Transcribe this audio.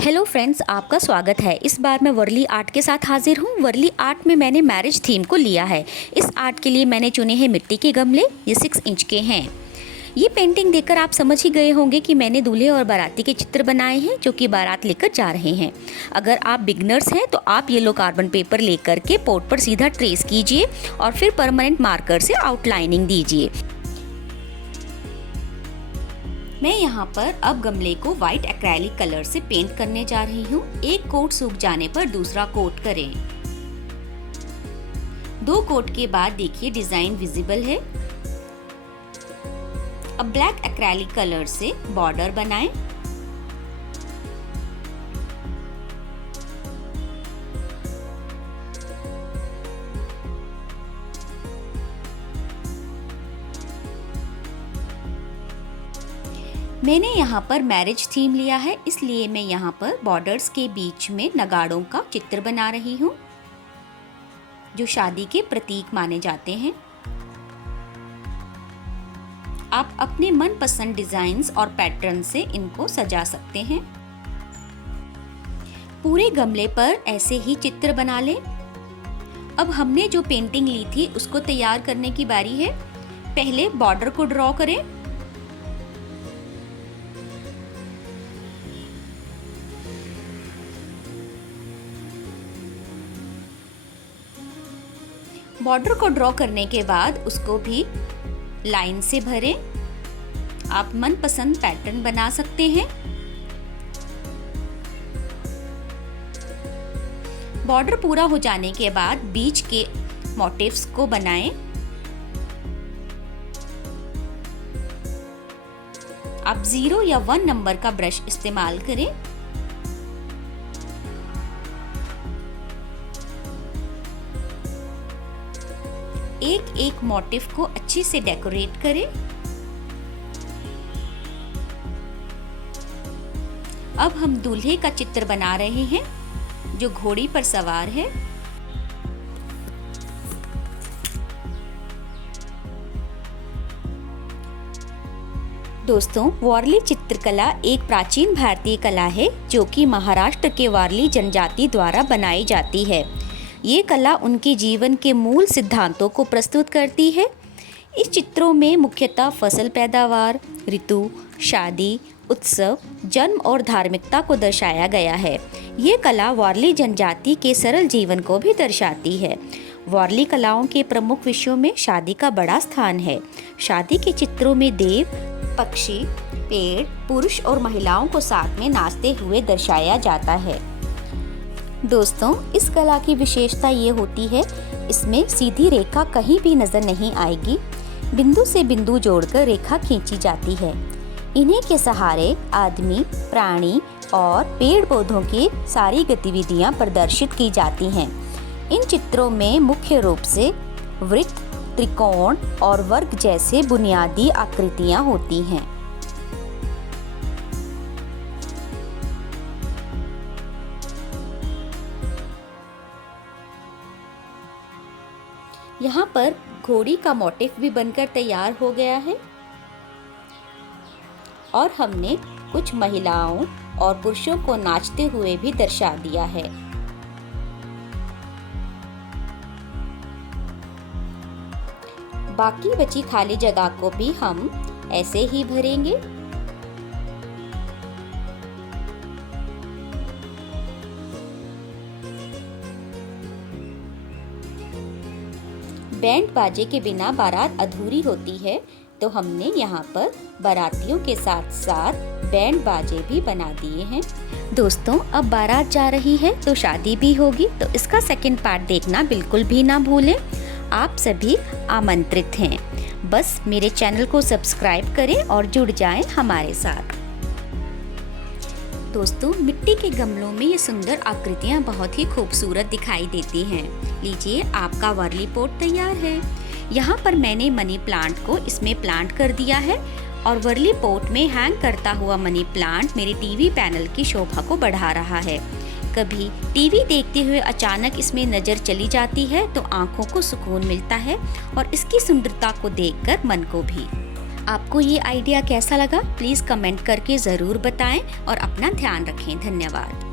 Hello friends, आपका स्वागत है। इस बार मैं वर्ली आर्ट के साथ हाजिर हूँ। वर्ली आर्ट में मैंने मैरिज थीम को लिया है। इस आर्ट के लिए मैंने चुने हैं मिट्टी के गमले। ये 6 इंच के हैं। ये पेंटिंग देखकर आप समझ ही गए होंगे कि मैंने दूल्हे और बाराती के चित्र बनाए हैं जो कि बारात लेकर जा रहे हैं। अगर आप बिगनर्स हैं तो आप येलो कार्बन पेपर लेकर के पोर्ट पर सीधा ट्रेस कीजिए और फिर परमानेंट मार्कर से आउटलाइनिंग दीजिए। मैं यहाँ पर अब गमले को वाइट एक्रेलिक कलर से पेंट करने जा रही हूँ। एक कोट सूख जाने पर दूसरा कोट करें। 2 कोट के बाद देखिए डिजाइन विजिबल है। अब ब्लैक एक्रेलिक कलर से बॉर्डर बनाएं। मैंने यहाँ पर मैरिज थीम लिया है, इसलिए मैं यहाँ पर बॉर्डर्स के बीच में नगाड़ों का चित्र बना रही हूँ जो शादी के प्रतीक माने जाते हैं। आप अपने मनपसंद डिजाइन्स और पैटर्न से इनको सजा सकते हैं। पूरे गमले पर ऐसे ही चित्र बना लें। अब हमने जो पेंटिंग ली थी उसको तैयार करने की बारी है। पहले बॉर्डर को ड्रॉ करें। बॉर्डर को ड्रॉ करने के बाद उसको भी लाइन से भरें। आप मनपसंद पैटर्न बना सकते हैं। बॉर्डर पूरा हो जाने के बाद बीच के मोटिव्स को बनाएं। आप 0 या 1 नंबर का ब्रश इस्तेमाल करें। एक एक मोटिव को अच्छे से डेकोरेट करें। अब हम दूल्हे का चित्र बना रहे हैं जो घोड़ी पर सवार है। दोस्तों, वारली चित्रकला एक प्राचीन भारतीय कला है जो कि महाराष्ट्र के वारली जनजाति द्वारा बनाई जाती है। ये कला उनके जीवन के मूल सिद्धांतों को प्रस्तुत करती है। इस चित्रों में मुख्यतः फसल पैदावार, ऋतु, शादी, उत्सव, जन्म और धार्मिकता को दर्शाया गया है। ये कला वारली जनजाति के सरल जीवन को भी दर्शाती है। वारली कलाओं के प्रमुख विषयों में शादी का बड़ा स्थान है। शादी के चित्रों में देव, पक्षी, पेड़, पुरुष और महिलाओं को साथ में नाचते हुए दर्शाया जाता है। दोस्तों, इस कला की विशेषता ये होती है, इसमें सीधी रेखा कहीं भी नजर नहीं आएगी। बिंदु से बिंदु जोड़कर रेखा खींची जाती है। इन्हीं के सहारे आदमी, प्राणी और पेड़ पौधों की सारी गतिविधियां प्रदर्शित की जाती हैं। इन चित्रों में मुख्य रूप से वृत्त, त्रिकोण और वर्ग जैसे बुनियादी आकृतियां होती हैं। यहाँ पर घोड़ी का मोटिफ भी बनकर तैयार हो गया है और हमने कुछ महिलाओं और पुरुषों को नाचते हुए भी दर्शा दिया है। बाकी बची खाली जगह को भी हम ऐसे ही भरेंगे। बैंड बाजे के बिना बारात अधूरी होती है, तो हमने यहाँ पर बारातियों के साथ साथ बैंड बाजे भी बना दिए हैं। दोस्तों, अब बारात जा रही है तो शादी भी होगी, तो इसका सेकंड पार्ट देखना बिल्कुल भी ना भूलें। आप सभी आमंत्रित हैं। बस मेरे चैनल को सब्सक्राइब करें और जुड़ जाएं हमारे साथ। दोस्तों, मिट्टी के गमलों में ये सुंदर आकृतियाँ बहुत ही खूबसूरत दिखाई देती हैं। लीजिए, आपका वर्ली पॉट तैयार है। यहाँ पर मैंने मनी प्लांट को इसमें प्लांट कर दिया है और वर्ली पॉट में हैंग करता हुआ मनी प्लांट मेरे टीवी पैनल की शोभा को बढ़ा रहा है। कभी टीवी देखते हुए अचानक इसमें नज़र चली जाती है तो आंखों को सुकून मिलता है और इसकी सुंदरता को देखकर मन को भी। आपको ये आइडिया कैसा लगा प्लीज़ कमेंट करके ज़रूर बताएं और अपना ध्यान रखें। धन्यवाद।